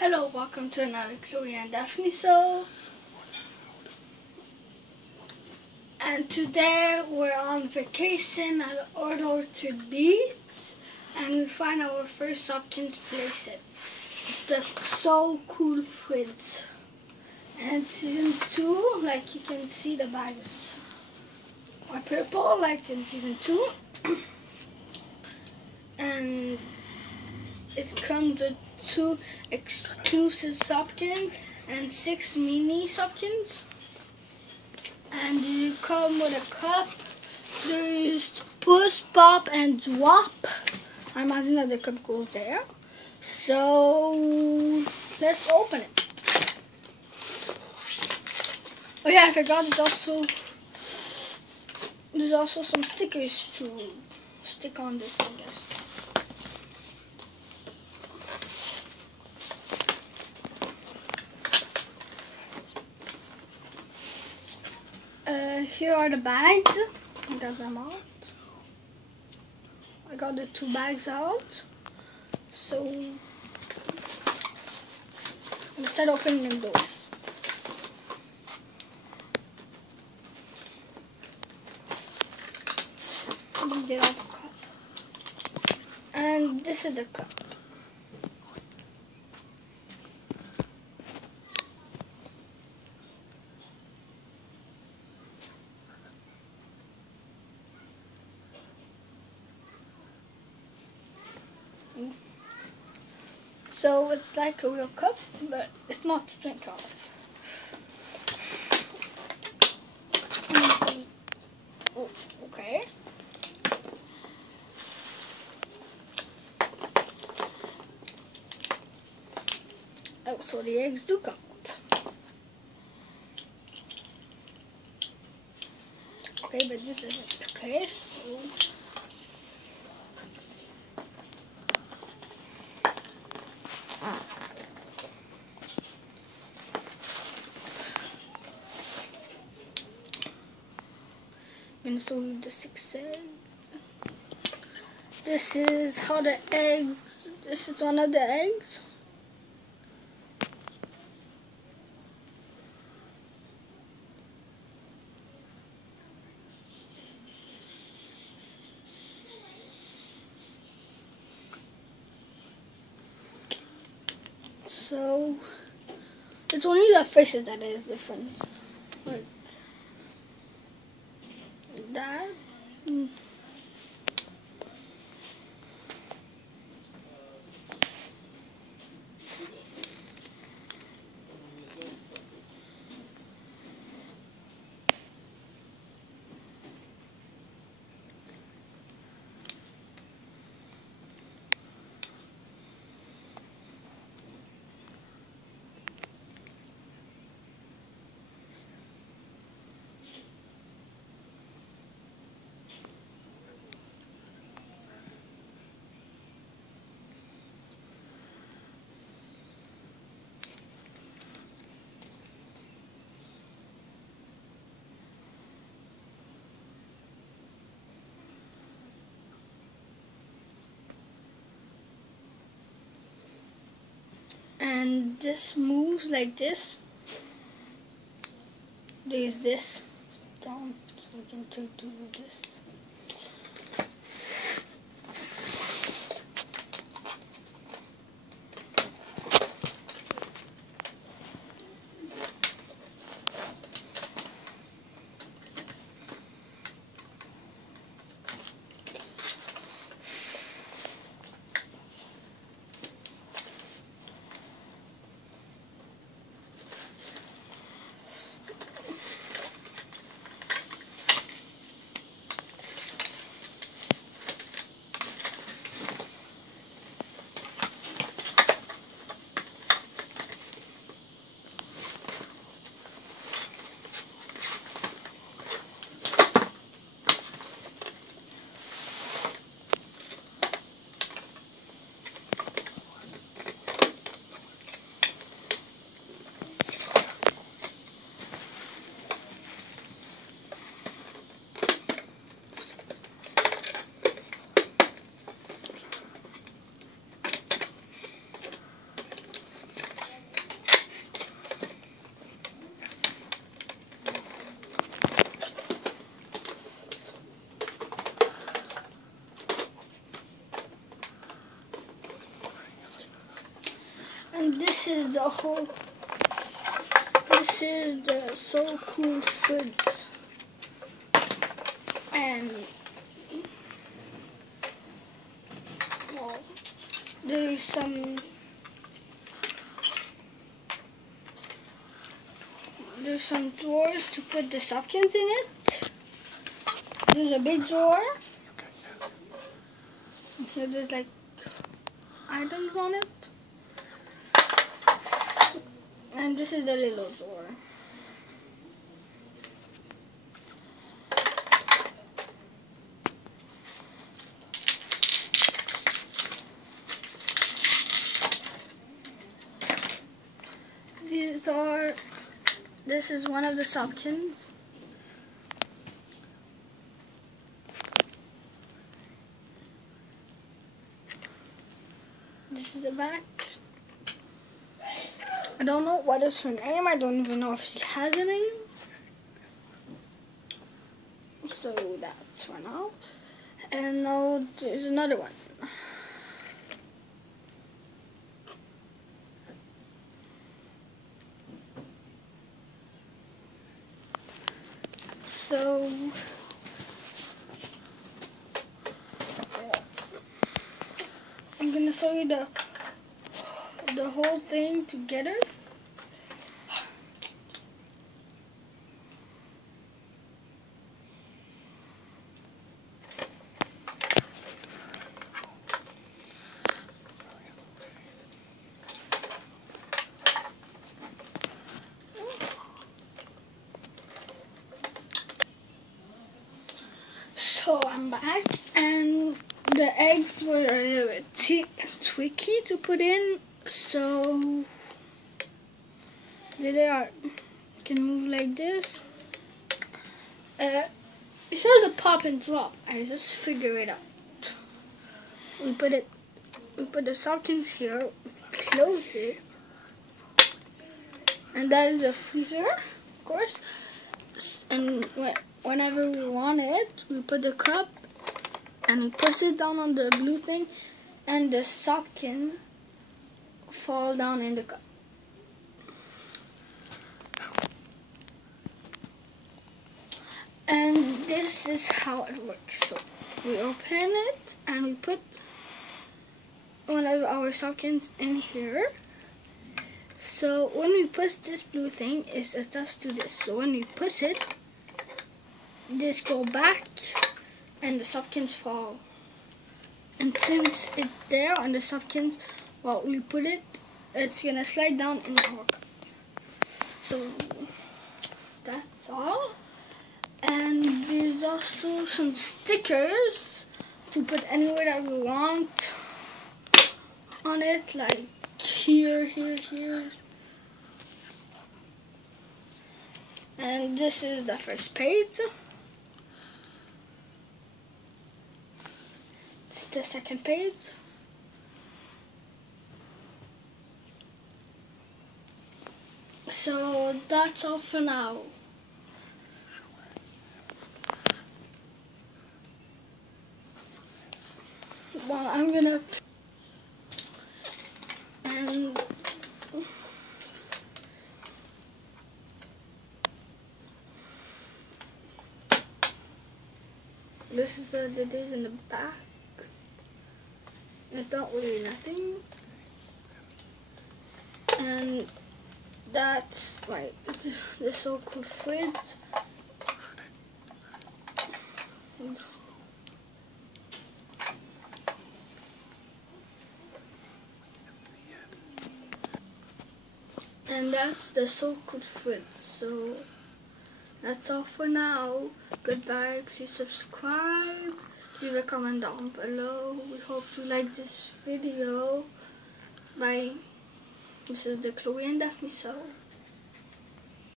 Hello, welcome to another Chloe and Daphne show. And today we're on vacation at Orchard Beach, and we find our first Shopkins Playset. It's the so cool fridge. And season 2, like you can see the bags are purple, like in season 2. And it comes with 2 exclusive Shopkins and 6 mini Shopkins. And you come with a cup. There is push, pop, and drop. I imagine that the cup goes there. So let's open it. Oh yeah, I forgot. There's also some stickers to stick on this, I guess. Here are the bags. I got them out. I got the 2 bags out. So I'm gonna start opening those. Let me get out the cup. And this is the cup. So it's like a real cup, but it's not to drink out of. Oh, okay. Oh, so the eggs do come out. Okay, but this isn't the case, so I'm gonna show you the 6 eggs. This is how the eggs, this is one of the eggs. So it's only the faces that is different. Like that. And this moves like this. There's this down, so we can do this. And this is the so cool foods. And well, there's some drawers to put the Shopkins in it. There's a big drawer. Here there's like items on it. And this is the little drawer. This is one of the Shopkins. This is the back. I don't know what is her name. I don't even know if she has a name. So that's for now. And now there's another one. So I'm gonna show you the whole thing together. So I'm back, and the eggs were a little bit tricky to put in, so there they are. You can move like this. Here's a pop and drop. I just figure it out. We put the Shopkins here, close it, and that is the freezer, of course. And whenever we want it, we put the cup and we push it down on the blue thing, and the Shopkin fall down in the cup. And this is how it works. So we open it and we put one of our Shopkins in here. So when we push this blue thing, it's attached to this. So when we push it, this go back and the Shopkins fall. And since it's there on the Shopkins, well, we put it, it's gonna slide down in our cup. So that's all. And there's also some stickers to put anywhere that we want on it, like here, here, here. And this is the first page. This is the second page. So that's all for now. Well, I'm gonna, and this is the days in the back. It's not really nothing, and that's like the so cool fridge. And that's the so cool fridge. So that's all for now. Goodbye. Please subscribe. Leave a comment down below. We hope you like this video. Bye. This is the Chloe and Daphne show.